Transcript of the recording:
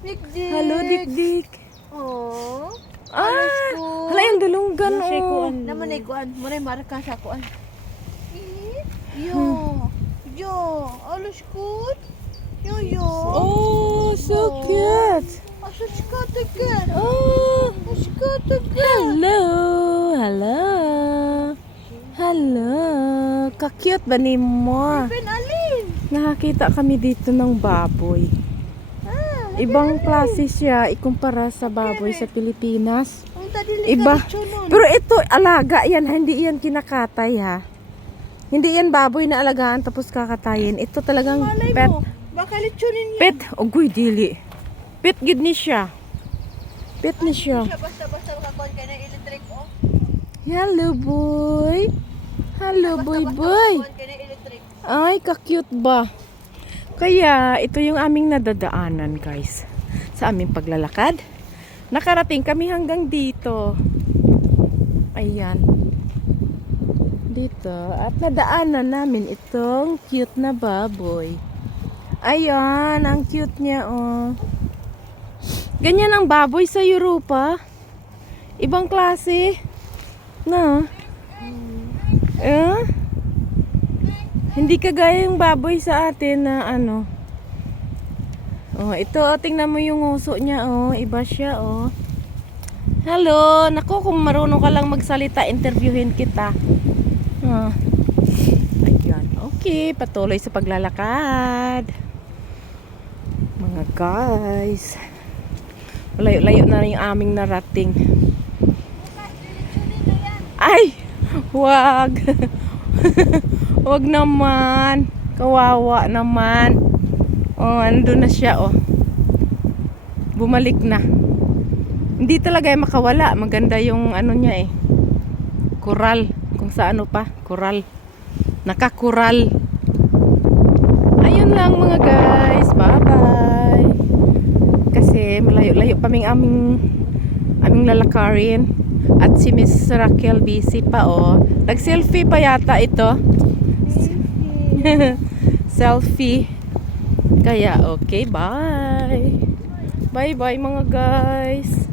Dikdik. Hello, Dikdik. Oh. Hala yung dulunggan, oh. Naman ay kuan. Muna marka sa kuan. Yo. Yo. Alos good. Yo. Oh, so cute. Asos ka again. Oh, Asos ka again. hello. Hello. Hello. Ka-cute ba ni mo? Alin? Nakakita kami dito ng baboy. Ibang klase siya ikumpara sa baboy sa Pilipinas. Iba. Pero ito, alaga yan. Hindi yan kinakatay, ha. Hindi yan baboy na alagaan tapos kakatayin. Ito talagang pet. Baka litsunin niya. Pet. Ogoy, dili. Pet gid ni siya. Pet ni siya. Basta-basta makakuan ka na electric, oh. Hello, boy. Hello, boy. Makakuan ka na electric. Ay, ka-cute ba? Kaya, ito yung aming nadadaanan, guys. Sa aming paglalakad. Nakarating kami hanggang dito. Ayan. Dito. At nadaanan namin itong cute na baboy. Ayan, ang cute niya, oh. Ganyan ang baboy sa Europa. Ibang klase. Na. Hindi kagaya yung baboy sa atin na ano. Oh, ito, tingnan mo yung uso niya, oh. Iba siya, oh. Hello, nako, kung marunong ka lang magsalita, interviewin kita. Ayan, okay, patuloy sa paglalakad. Mga guys. Layo-layo na yung aming narating. Ay, wag. Wag naman. Kawawa naman. Oh, andun na siya, oh. Bumalik na. Hindi talaga yung makawala. Maganda yung ano niya, eh. Kural. Kung sa ano pa. Kural. Nakakural. Ayun lang, mga guys. Bye-bye. Kasi malayo-layo paming aming lalakarin. At si Miss Raquel busy pa, oh. Nag-selfie pa yata ito. Selfie. Kaya okay, bye. Bye bye mga guys.